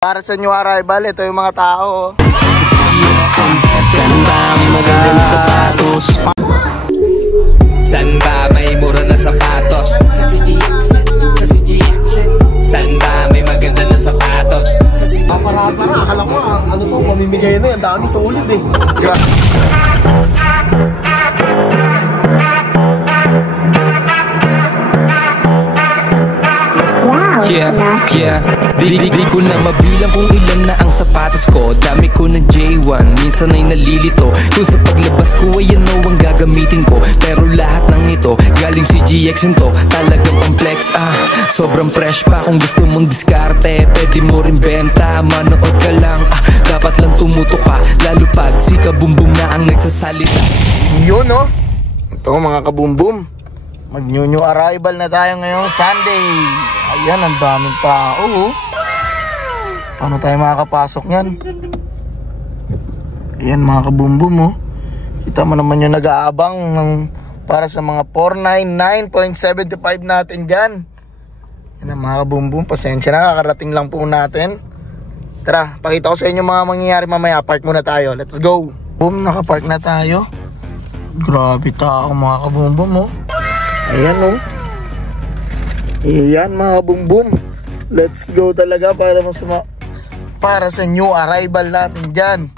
Para sa new arrival, ito yung mga tao. San ba may magandang sapatos? San ba may mura na sapatos? San ba may maganda na sapatos? Para, akala ko ano to, mamimigay na yan, dami sa ulit eh. Yeah, di ko na mabilang kung ilan na ang sapatos ko. Dami ko ng J1, minsan ay nalilito kung sa paglabas ko ay ano ang gagamitin ko. Pero lahat ng ito, galing si GX to. Talagang pang-flex, sobrang fresh pa. Kung gusto mong diskarte, pwede mo rin benta. Manood ka lang, dapat lang tumuto ka. Lalo pag si Kabumbum na ang nagsasalita. Yun no, ito mga kabumbum, mag-new arrival na tayo ngayong Sunday. Ayan, ang daming tao. Paano tayo makakapasok yan? Ayan mga kabumbum oh. Kita mo naman yung nag-aabang para sa mga 499.75 natin dyan. Ayan mga kabumbum, pasensya na, kakarating lang po natin. Tara, pakita ko sa inyo mga mangyayari mamaya. Park muna tayo, let's go. Boom, nakapark na tayo. Grabe tao mga kabumbum oh. Ayan oh. Ayan mga kabumbum, let's go talaga para sa new arrival natin dyan.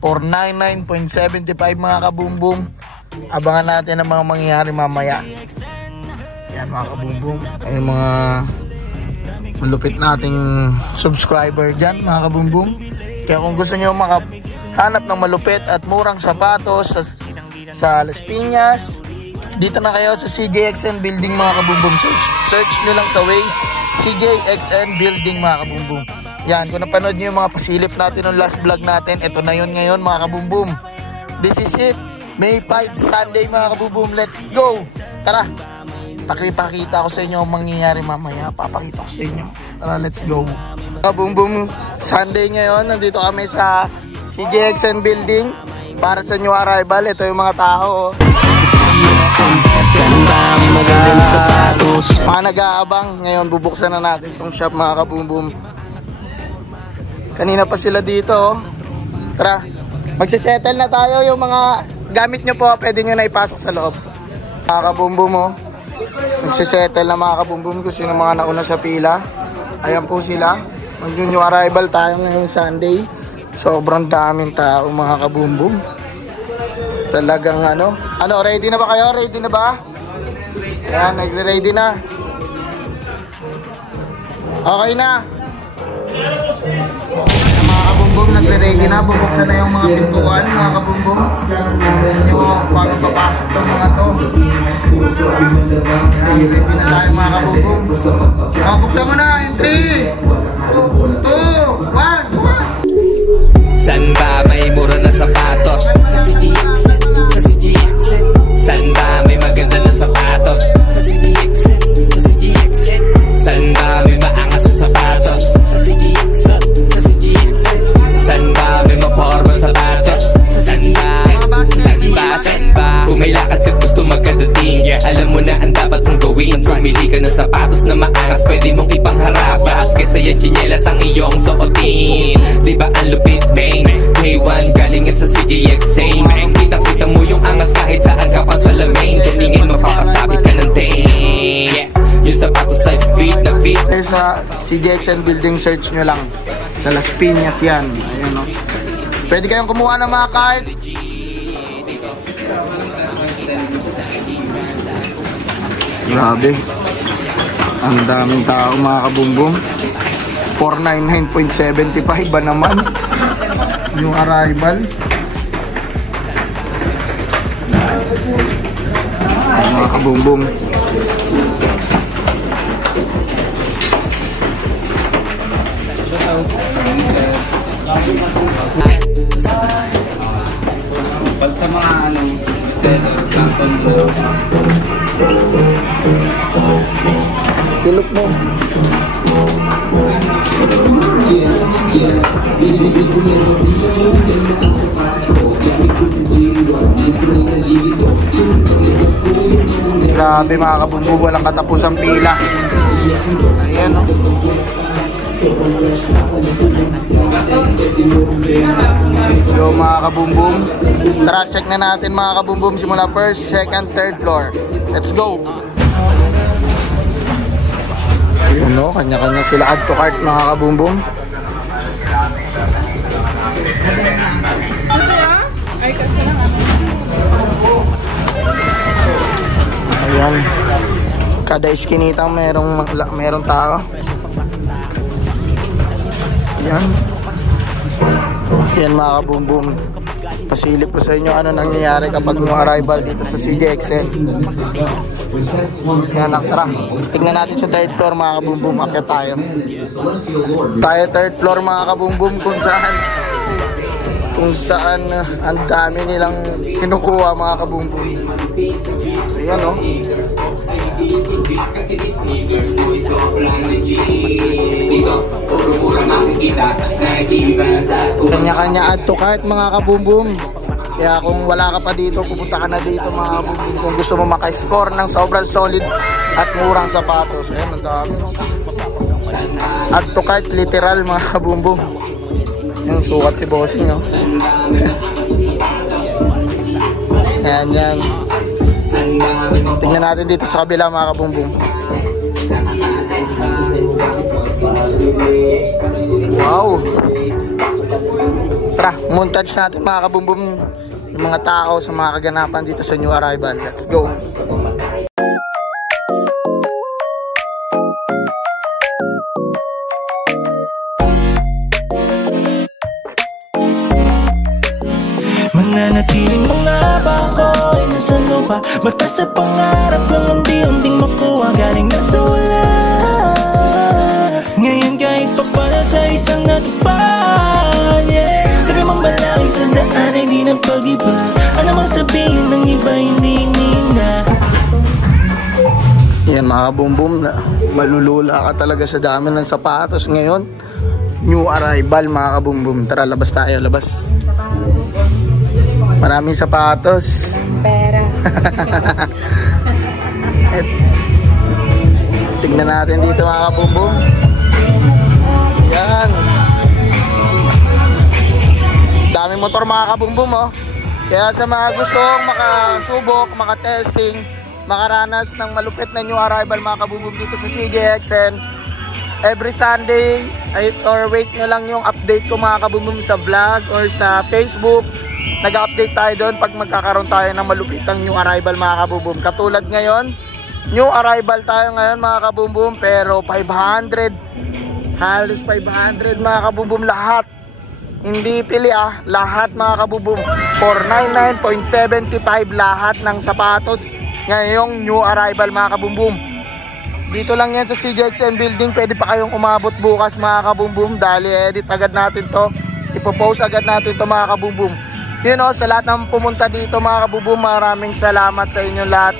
499.75 mga kabumbum. Abangan natin ang mga mangyayari mamaya. Ayan mga kabumbum, ay mga malupit nating subscriber dyan mga kabumbum. Kaya kung gusto nyo makahanap ng malupit at murang sapatos sa Las Piñas, dito na kayo sa CJXN Building mga kabumbum. Search nyo lang sa Waze, CJXN Building mga kabumbum. Yan, kung napanood nyo yung mga pasilip natin ng last vlog natin, ito na yun ngayon mga kabumbum. This is it, May 5 Sunday mga kabumbum. Let's go! Tara, pakita ko sa inyo ang mangyayari mamaya. Papakita ko sa inyo. Tara, let's go. Kabumbum, Sunday ngayon, nandito kami sa CJXN Building para sa new arrival. Ito yung mga tao. San ba may magandang sapatos? Mga nag-aabang, ngayon bubuksan na natin itong shop mga kabumbum. Kanina pa sila dito. Tara, magsisettle na tayo. Yung mga gamit nyo po, pwede nyo na ipasok sa loob. Mga kabumbum oh. Magsisettle na mga kabumbum kung sino mga nauna sa pila. Ayan po sila. Mag-new arrival tayo ngayong Sunday. Sobrang daming tao mga kabumbum. Talagang ready na ba kayo? Ready na ba? Ayan, nagre-ready na. Okay na. Ayan, mga kabumbum, nagre-ready na. Bubuksan na yung mga pintuan, mga kabumbum. Yung paano papasok itong mga to. Ayan, ready na tayo mga kabumbum. Buksan mo na in 3, 2, 1. San ba may mura na sapatos? San ba may maganda na sapatos? San ba may maangas na sapatos? San ba may maporma sapatos? San ba kung may lakad ka gusto magkadating, alam mo na ang dapat mong gawin. Pumili ka ng sapatos na maangas, pwede mong ipangharabas kaysa yung tsinelas ang iyong suotin. Diba ang lupit, bang? K1 galing sa CJXN. Kita mo yung angas kahit saan ka pa sa lamin. Kaningin mapapasabit ka ng dang. Yung sapatos ay fit na fit. Sa CJXN Building, search nyo lang. Sa Las Piñas yan. Ayan o. Pwede kayong kumuha ng mga card. Grabe. Ang daming tao mga kabumbum. 499.75 ba naman yung arrival. Mga kabumbum. Pag sa mga Ilok mo. Grabe mga kabumbum, walang katapusang pila. Ayan o. Let's go mga kabumbum. Tara, check na natin mga kabumbum simula first, second, third floor. Let's go. Ayun no, kanya-kanya sila add to cart mga kabumbum. Ayan. Kada iskinita merong tao. Ayan. Yan mga kabumbum. Pasilip ko sa inyo ano nangyayari kapag new arrival dito sa CJXN. Yan, tara. Tingnan natin sa third floor mga kabumbum. Akit tayo. Tayo third floor mga kabumbum kung saan ang dami nilang kinukuha mga kabumbum. Ayan o. Kanya-kanya add to cart mga kabumbum. Kaya kung wala ka pa dito, pupunta ka na dito mga kabumbum. Kung gusto mo maka-score ng sobrang solid at murang sapatos. Ayan, ang dami. Add to cart literal mga kabumbum. Yung sukat si bossing no. Ayan yan. Tingnan natin dito sa kabila mga kabumbum. Wow. Tara, montage natin mga kabumbum yung mga tao sa mga kaganapan dito sa new arrival. Let's go. Mananatiling mga bako ay nasa lupa. Basta sa pangarap lang unti-unting makuha galing na sa wala. Ngayon kahit pa para sa isang natupad, yeah. Sabi mong balangin sa daan ay di ng pag-iba. Ano mang sabihin ng iba hindi na. Yan mga kabumbum, malulula ka talaga sa dami ng sapatos ngayon. New arrival mga kabumbum. Tara, labas tayo, labas. Maraming sapatos. Pera. Tingnan natin dito mga kabumbum. Yan. Daming motor mga kabumbum oh. Kaya sa mga gustong makasubok, makatesting, makaranas ng malupit na new arrival mga kabumbum dito sa CJXN, every Sunday or wait nyo lang yung update ko mga kabumbum sa vlog or sa Facebook. Nag-update tayo doon pag magkakaroon tayo ng malupitang new arrival mga kabumbum. Katulad ngayon, new arrival tayo ngayon mga kabumbum, pero 500, halos 500 mga kabumbum lahat. Hindi pili lahat mga kabumbum. 499.75 lahat ng sapatos ngayong new arrival mga kabumbum. Dito lang yan sa CJXN building. Pwede pa kayong umabot bukas mga kabumbum. Dali edit agad natin to. Ipopost agad natin to mga kabumbum. Yun o, sa lahat ng pumunta dito mga kabumbum, maraming salamat sa inyong lahat.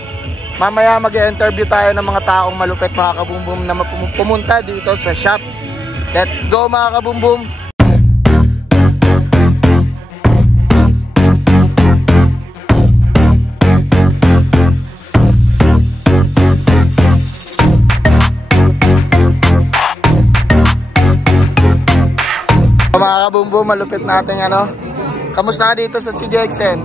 Mamaya mag-interview tayo ng mga taong malupit mga kabumbum na pumunta dito sa shop. Let's go mga kabumbum. Mga kabumbum, malupit natin ano. Kamusta ka dito sa CJXN?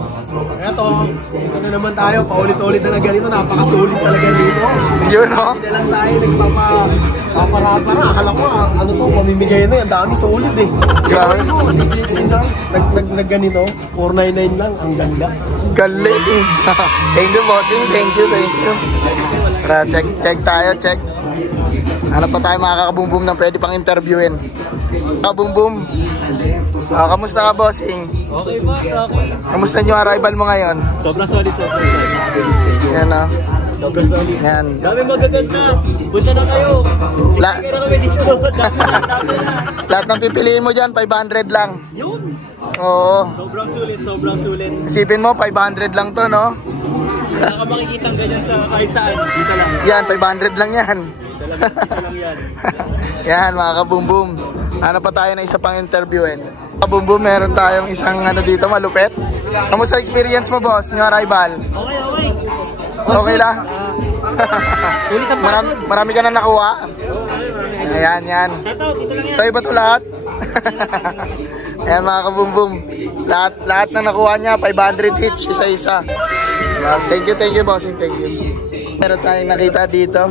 Eto, dito na naman tayo. Paulit-ulit na ganito. Napakasulit talaga dito. Yun no? Hindi lang tayo nagpaparapara. Akala ko ano to, mamimigay na. Ang dami sulit eh. Grabe. CJXN lang. Nagganito. 499 lang. Ang ganda. Galing. Thank you bossing. Thank you. Tara, check tayo. Check. Ano pa tayo mga kabumbum na pwede pang interviewin? Kabumbum. Kamusta ka bossing? Okay boss, okay. Kamusta yung arrival mo ngayon? Sobrang solid. Yan o. Sobrang solid. Yan. Dami magaganda. Punta na kayo. Sige na kami dito. Dami na. Lahat ng pipiliin mo dyan, 500 lang. Yun. Oo. Sobrang sulit. Isipin mo, 500 lang to, no? Wala ka makikitang ganyan sa kahit saan. Dito lang. Yan, 500 lang yan. Dito lang yan. Yan, mga kabumbum. Ano pa tayo na isa pang interviewin? Kabumbum, meron tayong isang ano dito, malupit. Kamusta experience mo, boss? New arrival? Okay. Okay lang? Marami ka na nakuha? Ayan, yan. So, iba to lahat? Ayan mga kabumbum. Lahat na nakuha niya, 500 each, isa-isa. Thank you, bossing. Thank you. Meron tayong nakita dito.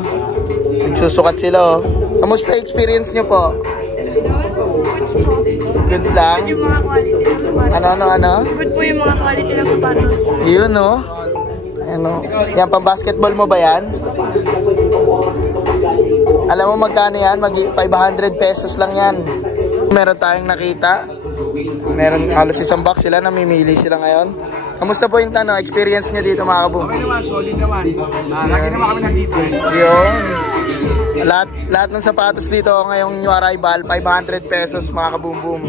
Nagsusukat sila, oh. Kamusta experience nyo po? Goods lang? Yung mga quality ng sapatos. Ano? Good po yung mga quality ng sapatos. Yun, no? Ano? Yan, pang basketball mo ba yan? Alam mo magkano yan? 500 pesos lang yan. Meron tayong nakita. Meron halos isang box sila, namimili sila ngayon. Kamusta po yung experience niya dito mga kabum? Okay naman, solid naman. Lagi naman kami nandito eh. Yun. Lahat ng sapatos dito ngayong new arrival, 500 pesos mga kabumbum.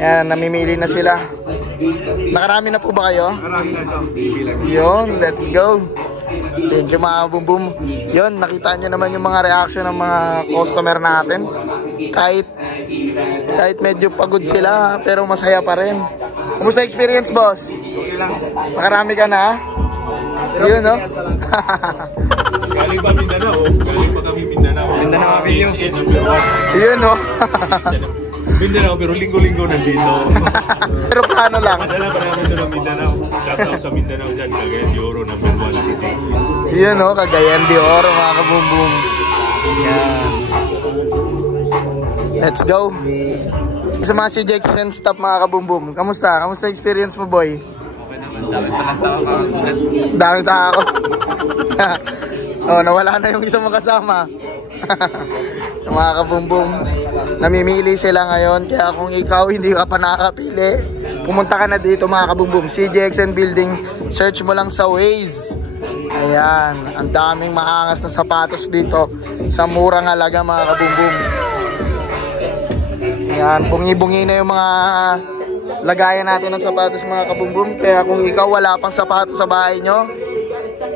Yan, namimili na sila. Nakarami na po ba kayo? Marami na ito. Yun, let's go. Thank you mga kabumbum. Yun, nakita nyo naman yung mga reaction ng mga customer natin. Kahit medyo pagod sila, pero masaya pa rin. Kumusta experience, boss? Okay lang. Makarami ka na? Yun, no? Galing pa Mindanao. Galing pa kami Mindanao. Mindanao kami yun. Yun, no? Mindanao, pero linggo-linggo nandito. Pero plano lang. Madala pa namin ito ng Mindanao. Shout out sa Mindanao dyan. Cagayan de Oro, number 1 city. Yun, no? Cagayan de Oro, mga kabumbum. Yan. Let's go. Sa mga CJX and stuff, mga kabumbum. Kamusta? Kamusta experience mo, boy? Okay naman. Dami palang tao kakagulat. Daming tao. Oh, nawala na yung isang makasama. Mga kabumbum, namimili sila ngayon. Kaya kung ikaw hindi ka pa nakakapili, pumunta ka na dito mga kabumbum. CJXN Building, search mo lang sa Waze. Ayan, ang daming maangas na sapatos dito sa murang halaga mga kabumbum. Ayan, bungi-bungi na yung mga lagayan natin ng sapatos mga kabumbum. Kaya kung ikaw wala pang sapatos sa bahay nyo,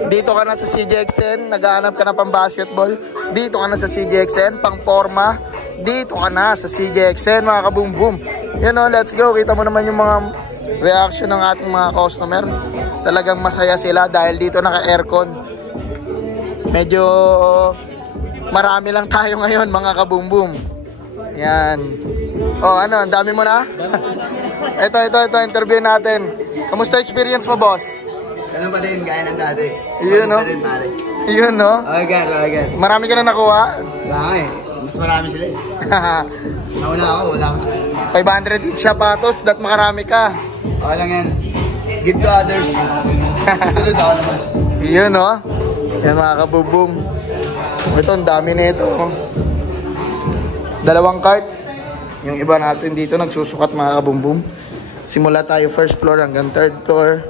dito ka na sa CJXN, naghahanap ka na pang basketball, dito ka na sa CJXN, pang forma, dito ka na sa CJXN mga kabumbum. Yan o, let's go. Kita mo naman yung mga reaction ng ating mga customer. Talagang masaya sila dahil dito naka-aircon. Medyo marami lang tayo ngayon mga kabumbum. Yan. Oh, ano, ang dami mo na? Ito, interview natin. Kamusta experience mo, boss? Ganun pa din, gaya ng dati. Yun, no? Yun, no? Okay. Marami ka na nakuha? Wala nga eh. Mas marami sila eh. Nauna ako, wala ka. 500 each sapatos, dat makarami ka. Okay lang yan. Give to others. Sunod ako naman. Yun, no? Yan mga kabubum. Ito, ang dami na ito. Dalawang cart. Yung iba natin dito nagsusukat mga kabumbum. Simula tayo first floor hanggang third floor.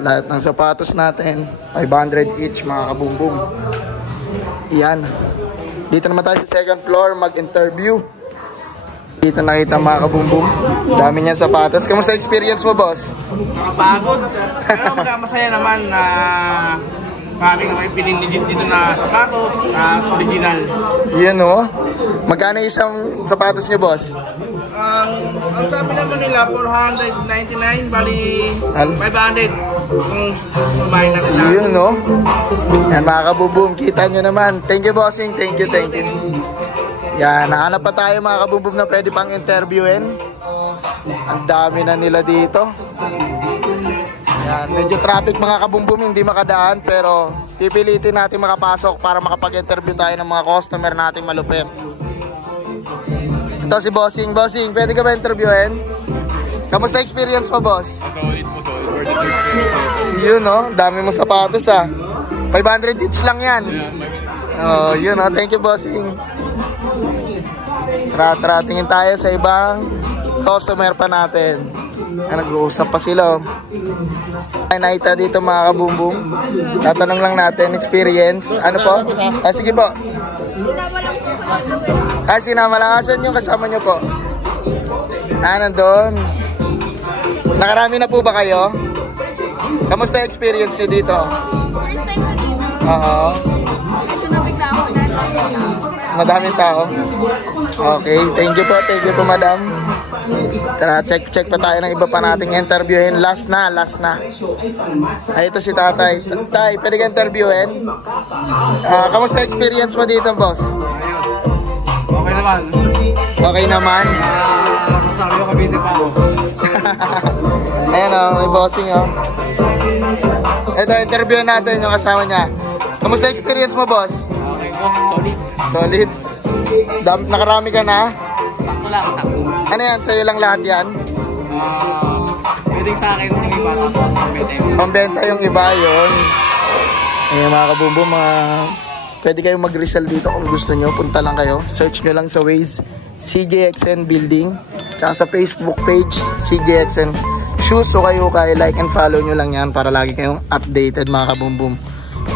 Lahat ng sapatos natin 500 each mga kabumbum. Yan. Dito naman tayo sa second floor mag-interview. Dito nakita mga kabumbum. Dami niya sapatos. Kamusta experience mo, boss? Nakapagod. Pero masaya naman na maraming may pininigit dito na sapatos at original. Yan, no? Magkano isang sapatos niyo, boss? Ang sabi naman nila 499, bali 500 kung sumayin natin na. Yun, no? Yan mga kabubum, kita nyo naman. Thank you, bossing. Thank you. Yan, nahanap pa tayo mga kabumbum na pwede pang interviewin. Ang dami na nila dito. Yan, medyo traffic mga kabumbum, hindi makadaan. Pero pipilitin natin makapasok para makapag-interview tayo ng mga customer natin malupit. Ito si Bossing. Bossing, pwede ka ba interviewin? Kamusta experience mo, boss? Solid po. Yun, no? Dami mo sapatos, ah. 500 each lang yan. Oh, yun, no? Thank you, Bossing. Tara, tingin tayo sa ibang customer pa natin. Nag-uusap pa sila, oh. Ay, nakita dito mga kabumbum. Tatanong lang natin, experience. Ano po? Ah, sige po. Sinama lang. Asan yung kasama nyo po? Nandun. Nakarami na po ba kayo? Kamusta experience nyo dito? First time na dito. Oo. Medyo nabigla ako dahil Madaming tao. Okay, thank you po madam. Tara, check pa tayo ng iba pa nating interviewin. Last na. Ay, ito si tatay. Tay, pwede ka interviewin? Kamusta experience mo dito, boss? naman. Okay naman. Masasabi ko Cavite pa ako. Ayan o, may bossing o. Ito, interview natin yung kasama niya. Kamusta experience mo, boss? Okay, boss. Solid. Solid. Nakarami ka na? Sakto lang, sakto. Ano yan? Sa'yo lang lahat yan? Pwedeng sa akin yung iba, tapos Pambenta yung iba yun. Ayan mga kabumbum, pwede kayong mag-resell dito kung gusto nyo. Punta lang kayo. Search nyo lang sa Waze, CJXN Building. Tsaka sa Facebook page, CJXN Shoes. So kayo like and follow nyo lang yan para lagi kayong updated mga kabumbum.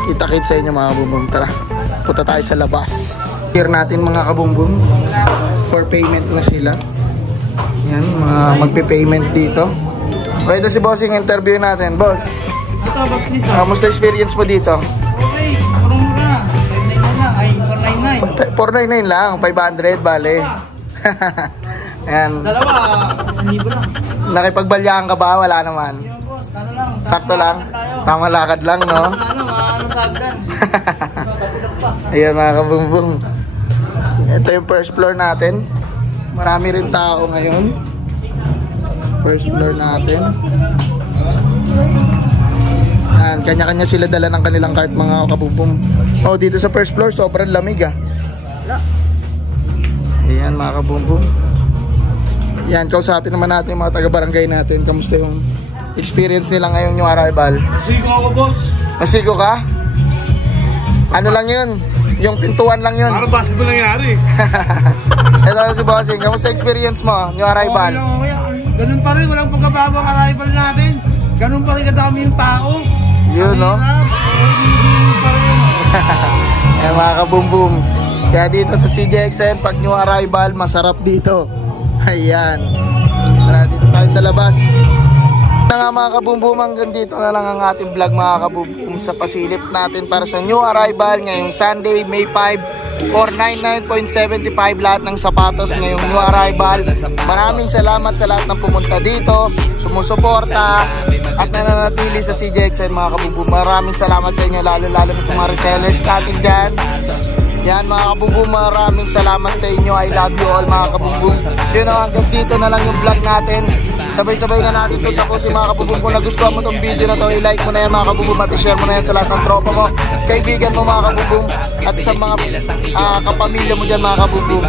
Kita-kit sa inyo mga kabumbum. Tara, punta tayo sa labas. Here natin mga kabumbum. For payment na sila. Yan, magpe-payment dito. Okay, ito si Bossing, interview natin. Boss, ito, boss nito. kamusta experience mo dito? Okay, parang mura. 499 599 lang. Ay, 499. lang, 500 bale. Ayan. Dalawa, 1,000 lang. Nakipagbalyahan ka ba? Wala naman. Yung boss, ano lang. Sakto lang. Pamalakad lang, no? Ano sagdan. Ayan mga kabumbum. Ito yung first floor natin. Marami rin tao ngayon. First floor natin. Ayan, kanya-kanya sila dala ng kanilang cart mga kabumbum. Oh, dito sa first floor, sobrang lamig ah. Ayan mga kabumbum. Yan, kausapin naman natin yung mga taga-barangay natin. Kamusta yung experience nila ngayon yung arrival? Masigo ako, boss. Masigo ka? Ano lang yun? Yung pintuan lang yun. Parang basketball nangyari. Ito si Bossing, kamusta experience mo yung arrival? Okay lang, okay. Ganun pa rin, walang pagkabago ang arrival natin. Ganun pa rin kadami yung tao. Yun, no? Ayan mga kabumbum. Kaya dito sa CJXN, pag new arrival, masarap dito. Ayan. Tara, dito tayo sa labas. Na nga mga kabumbum, hanggang dito na lang ang ating vlog mga kabumbum sa pasilip natin para sa new arrival ngayong Sunday, May 5 for 99.75 lahat ng sapatos ngayong new arrival. Maraming salamat sa lahat ng pumunta dito, sumusuporta at nananatili sa CJXN mga kabumbum. Maraming salamat sa inyo, lalo na sa mga resellers natin dyan. Yan mga kabumbum, maraming salamat sa inyo. I love you all mga kabumbum. Yun o, hanggang dito na lang yung vlog natin. Sabay-sabay na natin ito ako si mga kabumbum. Kung nagustuhan mo itong video na to, i-like mo na yan mga kabumbum at i-share mo na yan sa lahat ng tropa mo, kaibigan mo mga kabumbum, at sa mga kapamilya mo dyan mga kabumbum.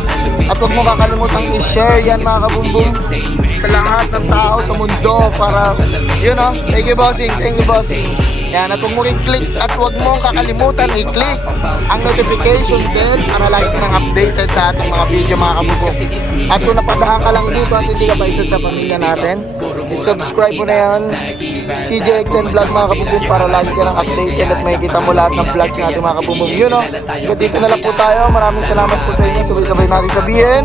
At huwag mo kakalimutang i-share yan mga kabumbum sa lahat ng tao sa mundo para, yun o, thank you bossing, thank you bossing. Yan, at huwag mo i-click at huwag mo kakalimutan i-click ang notification bell para lagi ka ng updated sa ating mga video mga kabumbum. At kung napadahan ka lang dito at hindi ka pa isa sa pamilya natin, i-subscribe mo na yan CJXN Vlog mga kabumbum para lagi ka ng updated at makikita mo lahat ng vlogs natin mga kabumbum. Yun o, dito na lang po tayo. Maraming salamat po sa inyo. Sabay-sabay natin sabihin,